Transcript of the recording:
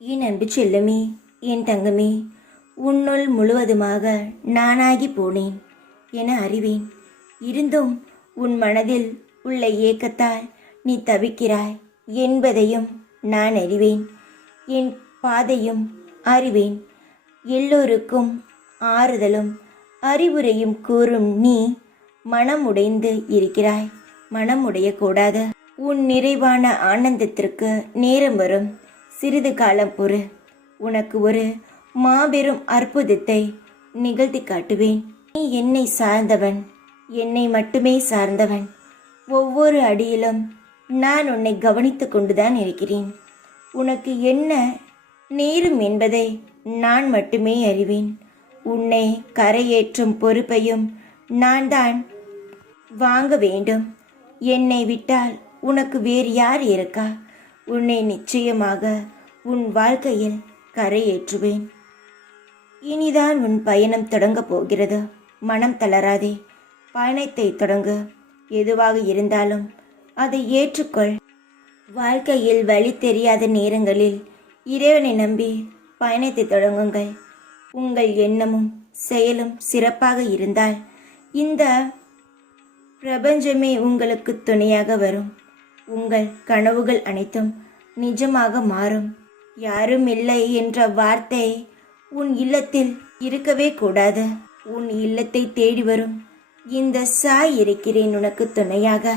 என் அன்பு செல்லமே, என் தங்கமே, உன்னுள் முழுவதுமாக நானாகி போனேன் என அறிவேன். இருந்தும் உன் மனதில் உள்ள ஏக்கத்தால் நீ தவிக்கிறாய் என்பதையும் நான் அறிவேன். என் பாதையும் அறிவேன். எல்லோருக்கும் ஆறுதலும் அறிவுரையும் கூறும் நீ மனம் உடைந்து இருக்கிறாய். மனம் உடையக்கூடாது. உன் நிறைவான ஆனந்தத்திற்கு நேரம் வரும். சிறிது காலம் பொறு. உனக்கு ஒரு மாபெரும் அற்புதத்தை நிகழ்த்தி காட்டுவேன். நீ என்னை சார்ந்தவன், என்னை மட்டுமே சார்ந்தவன். ஒவ்வொரு அடியிலும் நான் உன்னை கவனித்து கொண்டுதான் இருக்கிறேன். உனக்கு என்ன நேரும் என்பதை நான் மட்டுமே அறிவேன். உன்னை கரையேற்றும் பொறுப்பையும் நான் தான் வாங்க வேண்டும். என்னை விட்டால் உனக்கு வேறு யார் இருக்கா? உன்னை நிச்சயமாக உன் வாழ்க்கையில் கரையேற்றுவேன். இனிதான் உன் பயணம் தொடங்கப் போகிறது. மனம் தளராதே. பயணத்தை தொடங்கு. எதுவாக இருந்தாலும் அதை ஏற்றுக்கொள். வாழ்க்கையில் வழி தெரியாத நேரங்களில் இறைவனை நம்பி பயணத்தை தொடங்குங்கள். உங்கள் எண்ணமும் செயலும் சிறப்பாக இருந்தால் இந்த பிரபஞ்சமே உங்களுக்கு துணையாக வரும். உங்கள் கனவுகள் அனைத்தும் நிஜமாக மாறும். யாரும் இல்லை என்ற வார்த்தை உன் இல்லத்தில் இருக்கவே கூடாது. உன் இல்லத்தை தேடி வரும் இந்த சாய் இருக்கிறேன் உனக்கு துணையாக.